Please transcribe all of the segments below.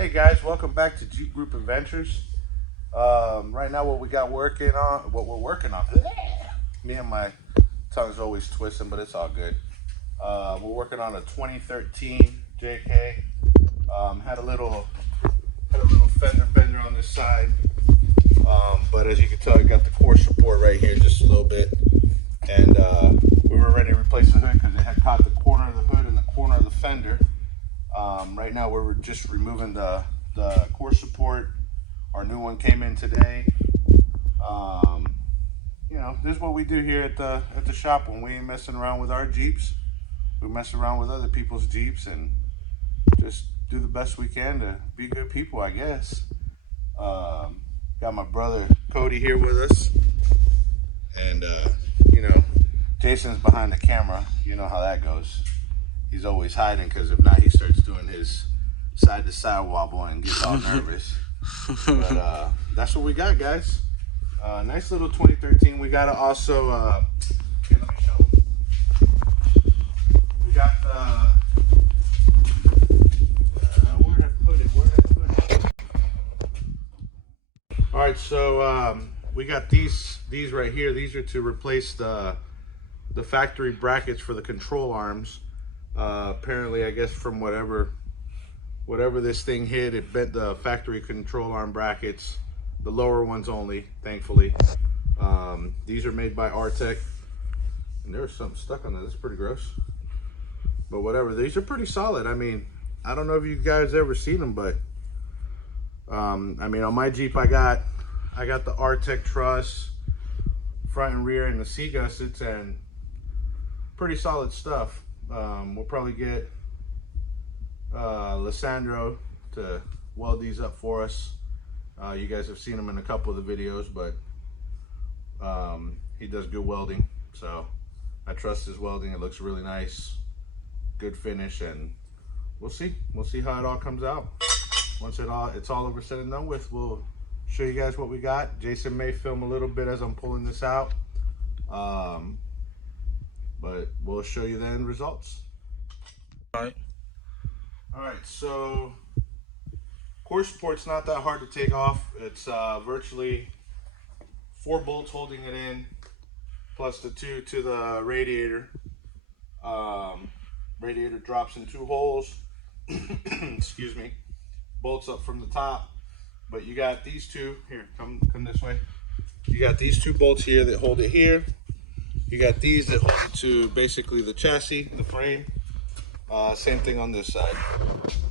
Hey guys, welcome back to Jeep Group Adventures. Right now, what we're working on. Me and my tongue's always twisting, but it's all good. We're working on a 2013 JK. Had a little fender bender on this side, but as you can tell, I got the core support right here just a little bit, and we were ready to replace the hood because it had caught the corner of the hood and the corner of the fender. Right now we're just removing the core support. Our new one came in today. This is what we do here at the shop when we ain't messing around with our Jeeps. We mess around with other people's Jeeps and just do the best we can to be good people, I guess. Got my brother Cody here with us, and Jason's behind the camera. You know how that goes. He's always hiding because if not, he starts doing his side to side wobble and gets all nervous. But that's what we got, guys. Nice little 2013. We got to also, here, let me show you. We got where did I put it? All right, so we got these right here. These are to replace the factory brackets for the control arms. Apparently, I guess from whatever this thing hit, it bent the factory control arm brackets, the lower ones only, thankfully. These are made by Artec, and there's something stuck on that. That's pretty gross, but whatever. These are pretty solid. I mean, I don't know if you guys ever seen them, but I mean, on my Jeep, I got the Artec truss, front and rear, and the seat gussets, and pretty solid stuff. We'll probably get Lissandro to weld these up for us. You guys have seen him in a couple of the videos, but he does good welding, so I trust his welding. It looks really nice, good finish, and we'll see how it all comes out. Once it's all over said and done with, we'll show you guys what we got. Jason may film a little bit as I'm pulling this out, but we'll show you the end results. All right, so core support's not that hard to take off. It's virtually 4 bolts holding it in, plus the 2 to the radiator. Radiator drops in 2 holes. Excuse me. Bolts up from the top, but you got these 2 here. Come this way. You got these 2 bolts here that hold it here. You got these that hold it to basically the chassis, the frame. Same thing on this side.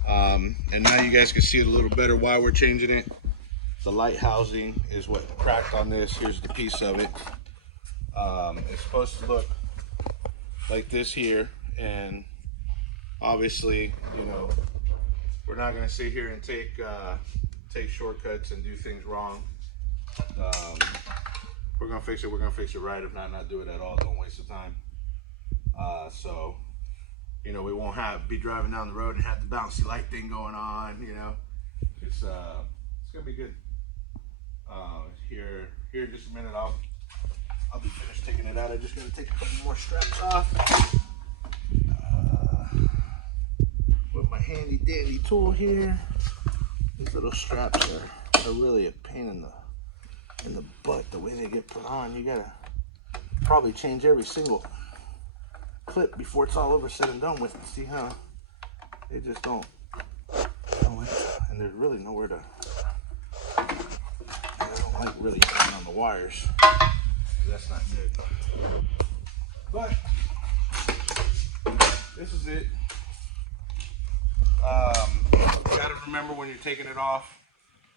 And now you guys can see it a little better why we're changing it. The light housing is what cracked on this. Here's the piece of it. It's supposed to look like this here, and obviously, we're not going to sit here and take shortcuts and do things wrong. We're gonna fix it. We're gonna fix it right. If not do it at all. Don't waste the time. So, we won't be driving down the road and have the bouncy light thing going on. It's gonna be good. Here in just a minute, I'll be finished taking it out. I just gotta take a couple more straps off with my handy dandy tool here. These little straps are really a pain in the butt the way they get put on. You gotta probably change every single clip before it's all over said and done with. See how they just don't and there's really nowhere to. I don't like really putting on the wires. That's not good. But this is it. You gotta remember when you're taking it off,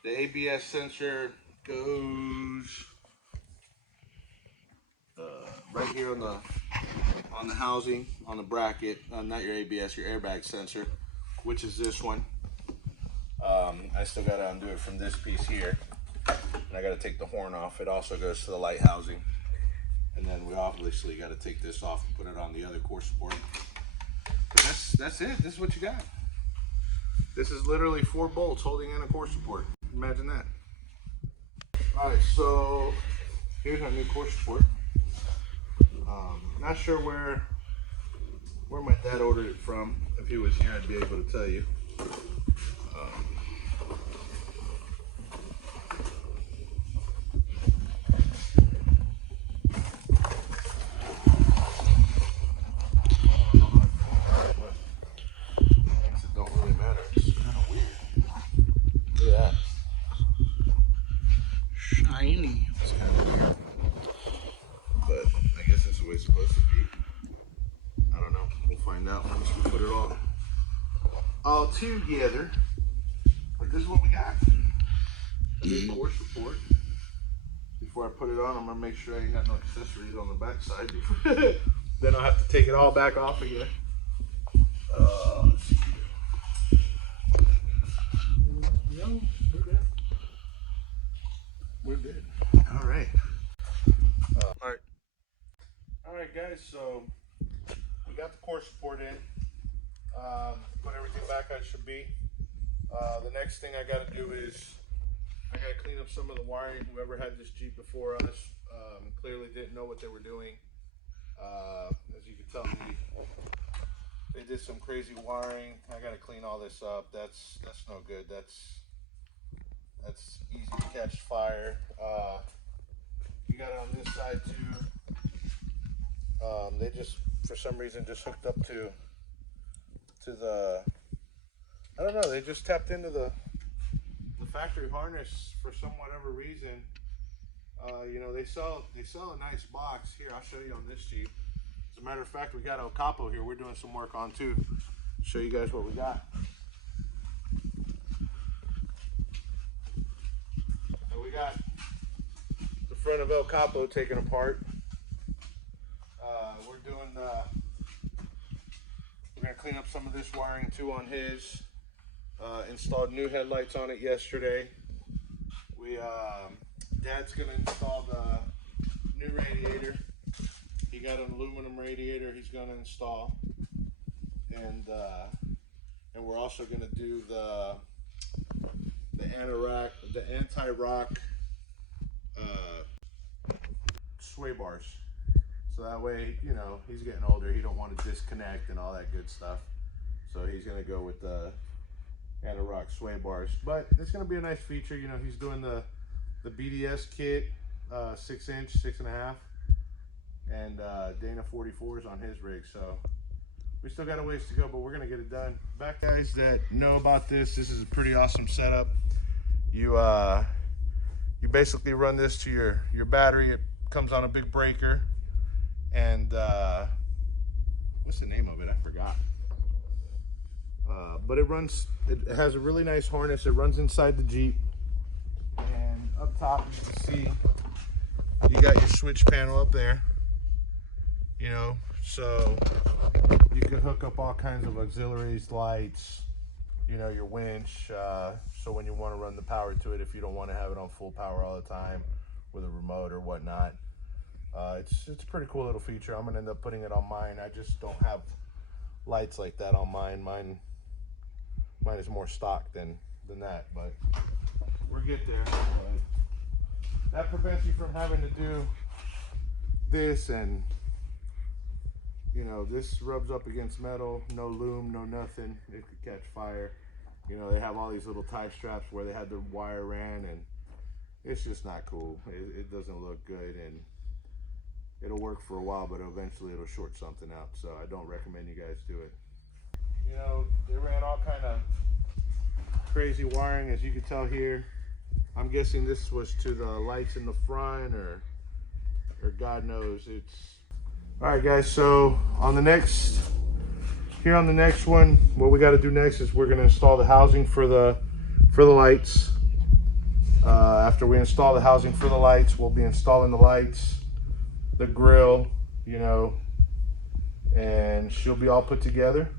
the ABS sensor goes right here on the housing, on the bracket. Not your ABS, your airbag sensor, which is this one. I still gotta undo it from this piece here, and I gotta take the horn off. It also goes to the light housing, and then we obviously gotta take this off and put it on the other core support. But that's it. This is what you got. This is literally 4 bolts holding in a core support. Imagine that. All right, so here's our new core support. Not sure where my dad ordered it from. If he was here, I'd be able to tell you. tiny. It's kind of weird, but I guess that's the way it's supposed to be. I don't know. We'll find out once we put it all together. But this is what we got. A new core support. Before I put it on, I'm gonna make sure I ain't got no accessories on the back side. Then I'll have to take it all back off again. Let's see. No, we're good. We're good. All right. All right, guys. So we got the core support in. Put everything back how it should be. The next thing I got to do is I got to clean up some of the wiring. Whoever had this Jeep before us clearly didn't know what they were doing. As you can tell, they did some crazy wiring. I got to clean all this up. That's no good. That's easy to catch fire. You got it on this side too. They just, for some reason, just hooked up to the, I don't know, they just tapped into the factory harness for some whatever reason. You know, they sell a nice box here. I'll show you on this Jeep. As a matter of fact, we got El Capo here. We're doing some work on too. Show you guys what we got. So we got the front of El Capo taken apart. We're gonna clean up some of this wiring too on his. Installed new headlights on it yesterday. Dad's gonna install the new radiator. He got an aluminum radiator he's gonna install, and we're also gonna do the anti-rock sway bars. So that way, you know, he's getting older. He don't want to disconnect and all that good stuff. So he's gonna go with the anti-rock sway bars. But it's gonna be a nice feature. You know, he's doing the BDS kit, 6-inch, 6.5, and Dana 44s on his rig. So we still got a ways to go, but we're gonna get it done. Back guys that know about this is a pretty awesome setup. You basically run this to your battery. It comes on a big breaker, and what's the name of it? I forgot. But it has a really nice harness. It runs inside the Jeep, and up top you can see you got your switch panel up there, you know, so you can hook up all kinds of auxiliaries, lights, you know, your winch, so when you want to run the power to it, if you don't want to have it on full power all the time with a remote or whatnot. It's a pretty cool little feature. I'm gonna end up putting it on mine. I just don't have lights like that on mine. Mine is more stock than that, but we'll get there. But that prevents you from having to do this, and you know, this rubs up against metal, no loom, no nothing. It could catch fire. You know, they have all these little tie straps where they had the wire ran, and it's just not cool. It doesn't look good, and it'll work for a while, but eventually it'll short something out. So I don't recommend you guys do it. You know, they ran all kind of crazy wiring, as you can tell here. I'm guessing this was to the lights in the front, or God knows. It's all right, guys. So on the next one, what we got to do next is we're going to install the housing for the lights. After we install the housing for the lights, we'll be installing the lights, the grill, you know, and she'll be all put together.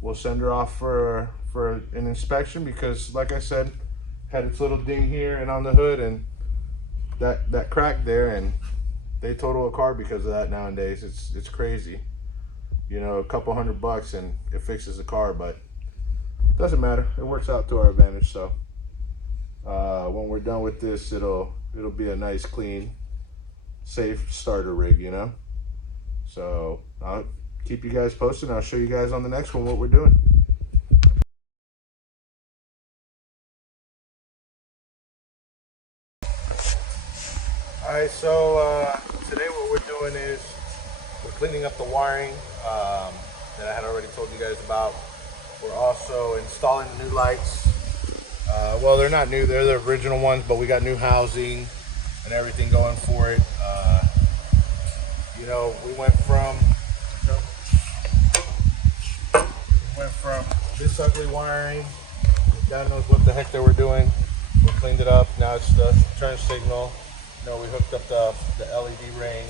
We'll send her off for an inspection, because like I said, had its little ding here and on the hood, and that crack there, and they total a car because of that nowadays. It's crazy. You know, a couple $100 and it fixes the car, but it doesn't matter. It works out to our advantage. So when we're done with this, it'll be a nice, clean, safe starter rig, you know. So I'll keep you guys posted. I'll show you guys on the next one what we're doing. All right, so today what we're doing is we're cleaning up the wiring that I had already told you guys about. We're also installing the new lights. Well, they're not new. They're the original ones, but we got new housing and everything going for it. You know, we went from this ugly wiring. God knows what the heck they were doing. We cleaned it up. Now it's the turn signal. You know, we hooked up the LED ring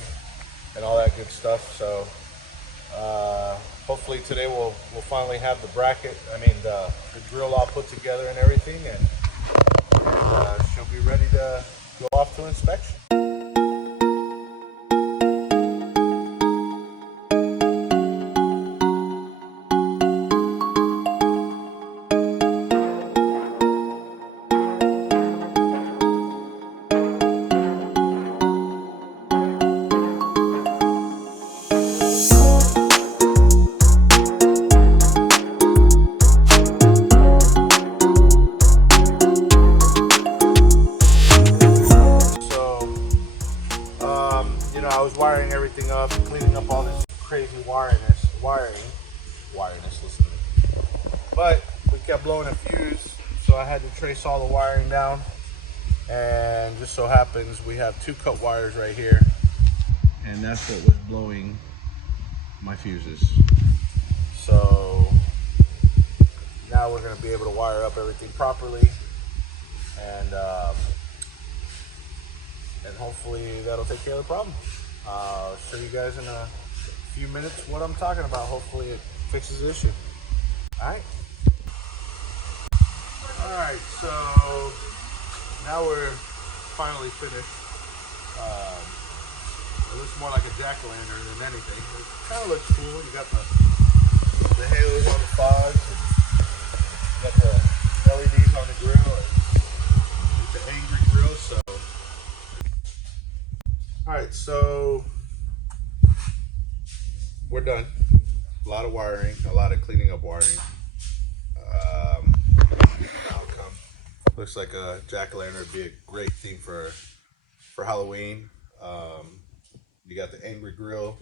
and all that good stuff. So hopefully today we'll finally have the bracket. I mean the grill all put together and everything, and she'll be ready to go off to inspection. You know, I was wiring everything up, cleaning up all this crazy wiring, listen to me. But we kept blowing a fuse, so I had to trace all the wiring down. And just so happens we have two cut wires right here, and that's what was blowing my fuses. So now we're going to be able to wire up everything properly, and hopefully that'll take care of the problem. I'll show you guys in a few minutes what I'm talking about. Hopefully it fixes the issue. Alright, so now we're finally finished. It looks more like a jack-o'-lantern than anything. It kind of looks cool. You got the halos on the fogs, and you got the LEDs on the grill, and it's an angry grill. So alright, so we're done. A lot of wiring, a lot of cleaning up wiring. Outcome looks like a jack-o'-lantern would be a great thing for Halloween. You got the angry grill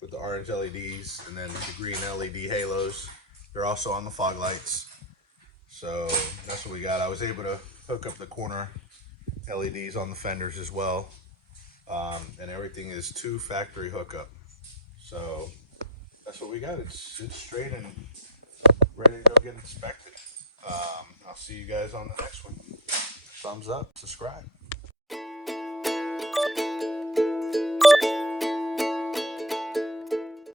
with the orange LEDs, and then the green LED halos. They're also on the fog lights. So that's what we got. I was able to hook up the corner LEDs on the fenders as well. And everything is to factory hookup. So that's what we got. It's straight and ready to go get inspected. I'll see you guys on the next one. Thumbs up, subscribe.